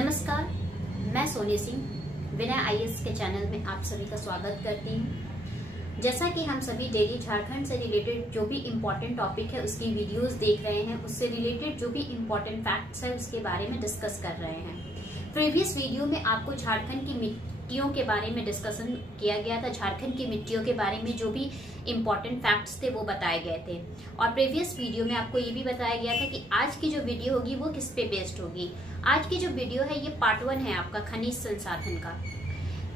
नमस्कार, मैं सोनी सिंह विनय आईएएस के चैनल में आप सभी का स्वागत करती हूँ। जैसा कि हम सभी डेली झारखंड से रिलेटेड जो भी इम्पोर्टेंट टॉपिक है उसकी वीडियोस देख रहे हैं, उससे रिलेटेड जो भी इम्पोर्टेंट फैक्ट्स है उसके बारे में डिस्कस कर रहे हैं। प्रीवियस वीडियो में आपको झारखंड की मिट्टियों के बारे में डिस्कशन किया गया था। झारखंड की मिट्टियों के बारे में जो भी इम्पोर्टेंट फैक्ट्स थे वो बताए गए थे, और प्रीवियस वीडियो में आपको ये भी बताया गया था कि आज की जो वीडियो होगी वो किस पे बेस्ड होगी। आज की जो वीडियो है ये पार्ट 1 है आपका खनिज संसाधन का।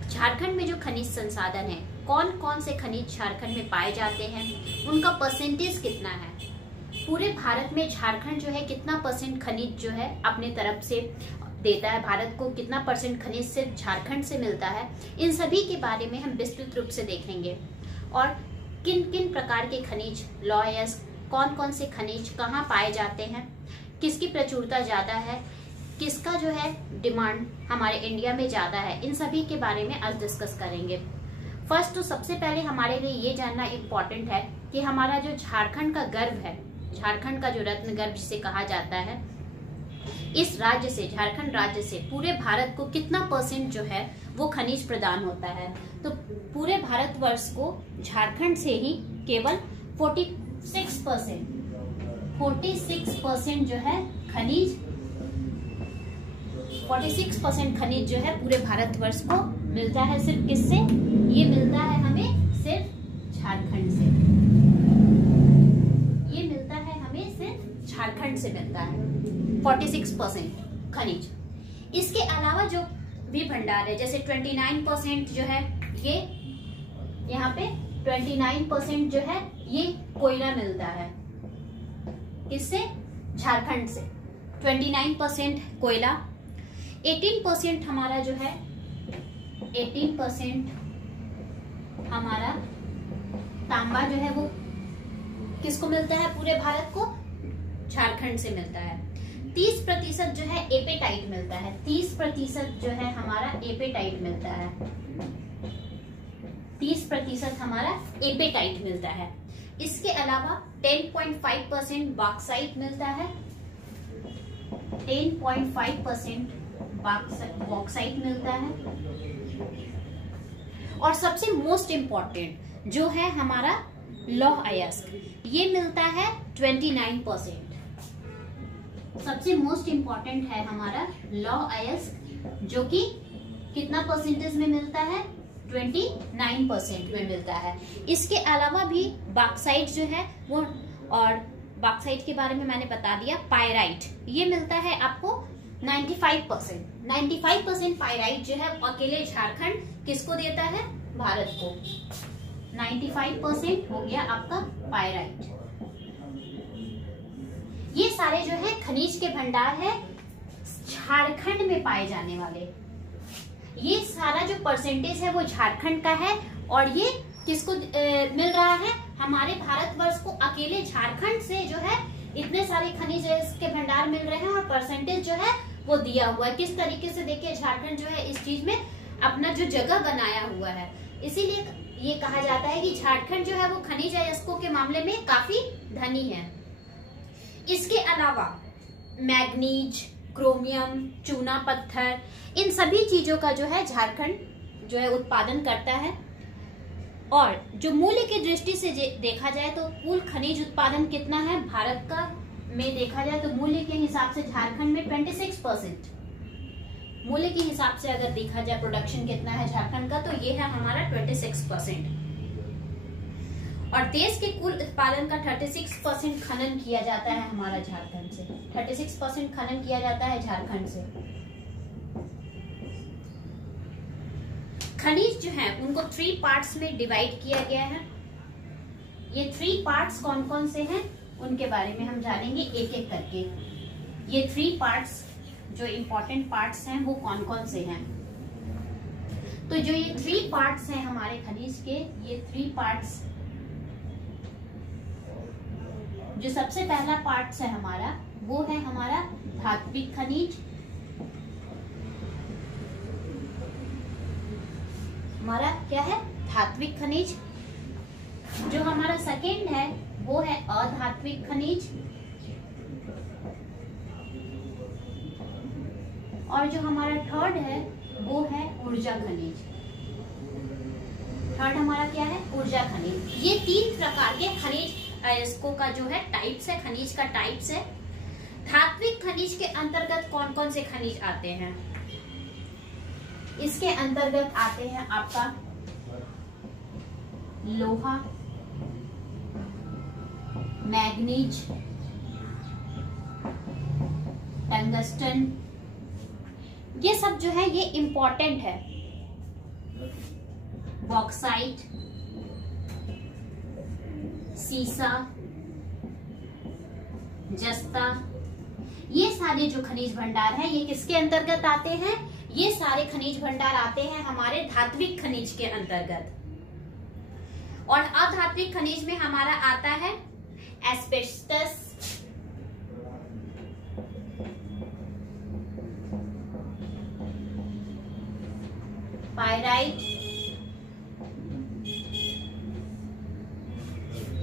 झारखंड में जो खनिज संसाधन है, कौन कौन से खनिज झारखंड में पाए जाते हैं, उनका परसेंटेज कितना है, पूरे भारत में झारखंड जो है कितना परसेंट खनिज जो है अपने तरफ से देता है, भारत को कितना परसेंट खनिज सिर्फ झारखंड से मिलता है, इन सभी के बारे में हम विस्तृत रूप से देखेंगे। और किन किन प्रकार के खनिज लॉयस, कौन कौन से खनिज कहाँ पाए जाते हैं, किसकी प्रचुरता ज्यादा है, किसका जो है डिमांड हमारे इंडिया में ज्यादा है, इन सभी के बारे में आज डिस्कस करेंगे। फर्स्ट तो सबसे पहले हमारे लिए ये जानना इम्पोर्टेंट है कि हमारा जो झारखंड का गर्व है, झारखंड का जो रत्न गर्व जिसे कहा जाता है, इस राज्य से, झारखंड राज्य से पूरे भारत को कितना परसेंट जो है वो खनिज प्रदान होता है। तो पूरे भारतवर्ष को झारखंड से ही केवल 46% जो है खनिज, 46% खनिज जो है पूरे भारतवर्ष को मिलता है। सिर्फ किससे ये मिलता है? हमें सिर्फ झारखंड से। ये मिलता है हमें सिर्फ झारखंड से मिलता है 46% खनिज। इसके अलावा जो भी भंडार है, जैसे 29% जो है ये यहाँ पे 29% जो है ये कोयला मिलता है। किससे? झारखंड से 29% कोयला। 18% हमारा जो है 18% हमारा तांबा जो है वो किसको मिलता है? पूरे भारत को झारखंड से मिलता है। 30% जो है एपेटाइट मिलता है। 30% जो है हमारा एपेटाइट मिलता है। 30% हमारा एपेटाइट मिलता है। इसके अलावा 10.5% बॉक्साइट मिलता है। 10.5% बॉक्साइट मिलता है। और सबसे मोस्ट इंपॉर्टेंट जो है हमारा लौह अयस्क, ये मिलता है 29%। सबसे मोस्ट इंपॉर्टेंट है हमारा लौह अयस्क, जो कि कितना परसेंटेज में मिलता है? 29% में मिलता है। इसके अलावा भी बॉक्साइट जो है वो, और बॉक्साइट के बारे में मैंने बता दिया। पायराइट ये मिलता है आपको 95%। 95% पायराइट जो है अकेले झारखंड किसको देता है? भारत को। 95% हो गया आपका पायराइट। ये सारे जो है खनिज के भंडार है झारखंड में पाए जाने वाले। ये सारा जो परसेंटेज है वो झारखंड का है, और ये किसको मिल रहा है? हमारे भारतवर्ष को अकेले झारखंड से जो है इतने सारे खनिज के भंडार मिल रहे हैं, और परसेंटेज जो है वो दिया हुआ है। किस तरीके से देखिए झारखंड जो है इस चीज में अपना जो जगह बनाया हुआ है, इसीलिए ये कहा जाता है कि झारखंड जो है वो खनिज अयस्कों के मामले में काफी धनी है। इसके अलावा मैग्नीज, क्रोमियम, चूना पत्थर, इन सभी चीजों का जो है झारखंड जो है उत्पादन करता है। और जो मूल्य की दृष्टि से देखा जाए तो कुल खनिज उत्पादन कितना है भारत का में देखा जाए तो मूल्य के हिसाब से झारखंड में 26%। मूल्य के हिसाब से अगर देखा जाए प्रोडक्शन कितना है झारखंड का, तो ये है हमारा 26%। और देश के कुल उत्पादन का 36% खनन किया जाता है हमारा झारखंड से। 36% खनन किया जाता है झारखंड से। खनिज जो है उनको 3 पार्ट्स में डिवाइड किया गया है। ये 3 पार्ट्स कौन कौन से हैं उनके बारे में हम जानेंगे एक एक करके। ये 3 पार्ट्स जो इम्पोर्टेंट पार्ट्स हैं वो कौन कौन से हैं? तो जो ये 3 पार्ट्स हैं हमारे खनिज के, ये 3 पार्ट्स, जो सबसे पहला पार्ट्स है हमारा वो है हमारा धात्विक खनिज। हमारा क्या है? धात्विक खनिज। जो हमारा सेकेंड है वो है अधात्विक खनिज। और जो हमारा थर्ड है वो है ऊर्जा खनिज। थर्ड हमारा क्या है? ऊर्जा खनिज। ये 3 प्रकार के खनिज अयस्कों का जो है टाइप्स है, खनिज का टाइप्स है। धात्विक खनिज के अंतर्गत कौन कौन से खनिज आते हैं? इसके अंतर्गत आते हैं आपका लोहा, मैग्नीज, टंगस्टन, ये सब जो है ये इंपॉर्टेंट है। बॉक्साइट, सीसा, जस्ता, ये सारे जो खनिज भंडार है ये किसके अंतर्गत आते हैं? ये सारे खनिज भंडार आते हैं हमारे धात्विक खनिज के अंतर्गत। और अधात्विक खनिज में हमारा आता है एस्बेस्टस, पायराइट,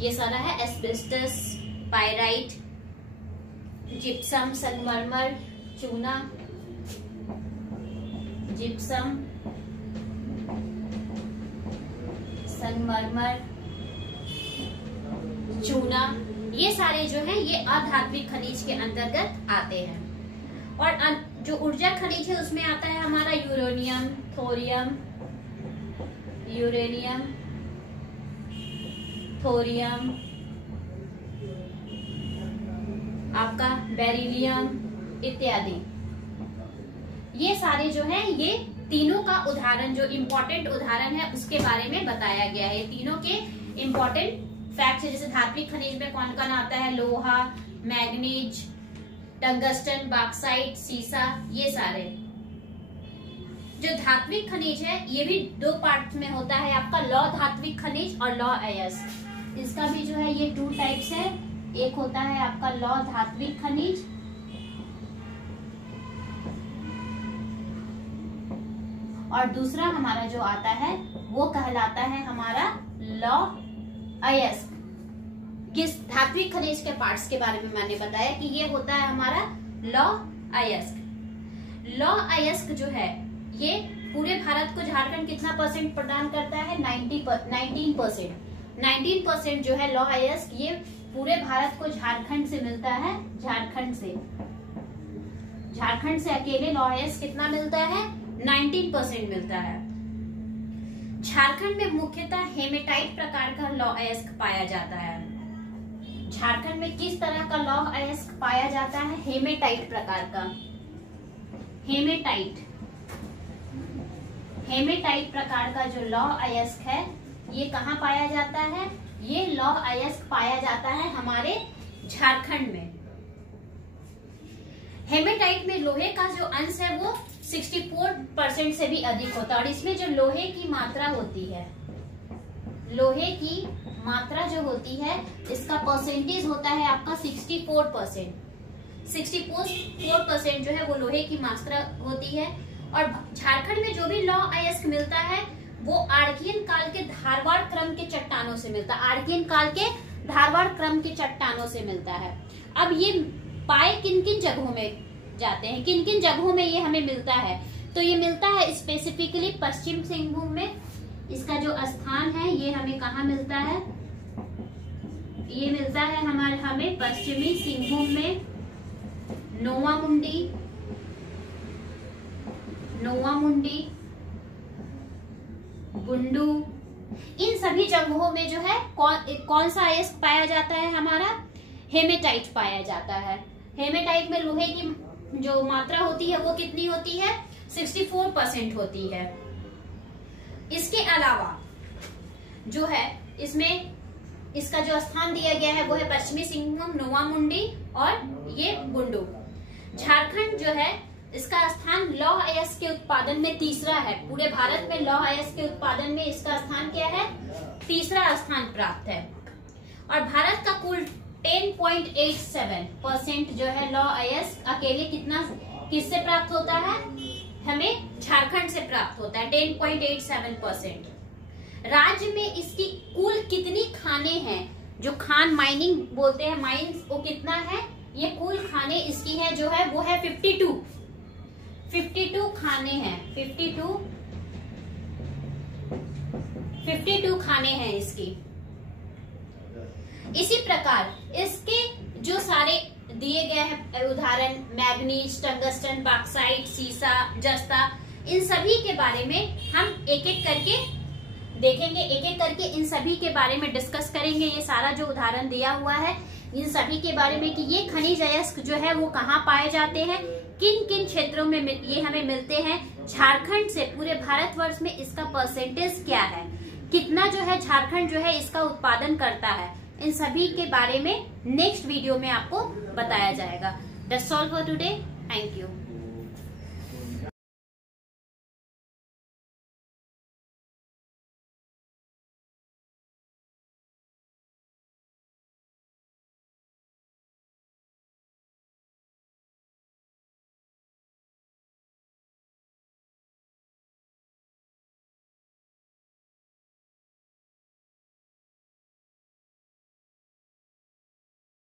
ये सारा है एस्बेस्टस, पायराइट, जिप्सम, संगमरमर, चूना, जिप्सम, संगमरमर, चूना, ये सारे जो है ये अधात्विक खनिज के अंतर्गत आते हैं। और जो ऊर्जा खनिज है उसमें आता है हमारा यूरेनियम, थोरियम, यूरेनियम, थोरियम, आपका बेरिलियम इत्यादि। ये सारे जो है ये तीनों का उदाहरण, जो इम्पोर्टेंट उदाहरण है उसके बारे में बताया गया है। तीनों के इम्पोर्टेंट फैक्ट्स है। जैसे धात्विक खनिज में कौन कौन आता है? लोहा, मैग्नीज, टंगस्टन, बॉक्साइट, सीसा, ये सारे। जो धात्विक खनिज है ये भी 2 पार्ट में होता है आपका, लौह धात्विक खनिज और लौह अयस्क। इसका भी जो है ये 2 टाइप्स है। एक होता है आपका लौह धात्विक खनिज और दूसरा हमारा जो आता है वो कहलाता है हमारा लौह अयस्क। किस धात्विक खनिज के पार्ट्स के बारे में मैंने बताया कि ये होता है हमारा लौह अयस्क। लौह अयस्क जो है ये पूरे भारत को झारखंड कितना % प्रदान करता है? 19%। 19% जो है लौह अयस्क ये पूरे भारत को झारखंड से मिलता है। झारखंड से अकेले लौह अयस्क कितना मिलता है? 19% मिलता है। झारखंड में मुख्यतः हेमेटाइट प्रकार का लौह अयस्क पाया जाता है। झारखंड में किस तरह का लौह अयस्क पाया जाता है? हेमेटाइट प्रकार का। हेमेटाइट प्रकार का जो लौह अयस्क है ये कहाँ पाया जाता है? ये लौह अयस्क पाया जाता है हमारे झारखंड में। हेमेटाइट में लोहे का जो अंश है वो 64% से भी अधिक होता है। और इसमें जो लोहे की मात्रा होती है, लोहे की मात्रा जो होती है इसका परसेंटेज होता है आपका 64%। 64% जो है वो लोहे की मात्रा होती है। और झारखंड में जो भी लौह अयस्क मिलता है वो आर्कियन काल के धारवाड़ क्रम के चट्टानों से मिलता है। आर्कियन काल के धारवाड़ क्रम के चट्टानों से मिलता है। अब ये पाए किन किन जगहों में जाते हैं, किन किन जगहों में ये हमें मिलता है? तो ये मिलता है स्पेसिफिकली पश्चिम सिंहभूम में। इसका जो स्थान है ये हमें कहाँ मिलता है? ये मिलता है हमें पश्चिमी सिंहभूम में, नोवामुंडी, बुंडू, इन सभी जगहों में जो है कौन सा अयस्क पाया जाता है? हमारा हेमेटाइट पाया जाता है। हेमेटाइट में लोहे की जो मात्रा होती है वो कितनी होती है? 64% होती है। इसके अलावा जो है इसमें इसका जो स्थान दिया गया है वो है पश्चिमी सिंहभूम, नोवामुंडी और ये बुंडू। झारखंड जो है इसका स्थान लौह अयस्क के उत्पादन में तीसरा है। पूरे भारत में लौह अयस्क के उत्पादन में इसका स्थान क्या है? तीसरा स्थान प्राप्त है। और भारत का कुल 10.87% जो है लौह अयस्क अकेले किससे प्राप्त होता है? हमें झारखंड से प्राप्त होता है 10.87%। राज्य में इसकी कुल कितनी खाने हैं? जो खान माइनिंग बोलते हैं, माइंस, वो कितना है? ये कुल खाने इसकी है जो है वो है 52 52 खाने हैं, 52 खाने हैं इसकी। इसी प्रकार इसके जो सारे दिए गए हैं उदाहरण, मैग्नीज, टंगस्टन, बॉक्साइट, सीसा, जस्ता, इन सभी के बारे में हम एक एक करके देखेंगे, एक एक करके इन सभी के बारे में डिस्कस करेंगे। ये सारा जो उदाहरण दिया हुआ है इन सभी के बारे में कि ये खनिज अयस्क जो है वो कहाँ पाए जाते हैं, किन किन क्षेत्रों में ये हमें मिलते हैं, झारखंड से पूरे भारतवर्ष में इसका परसेंटेज क्या है, कितना जो है झारखंड जो है इसका उत्पादन करता है, इन सभी के बारे में नेक्स्ट वीडियो में आपको बताया जाएगा। That's all for today. Thank you.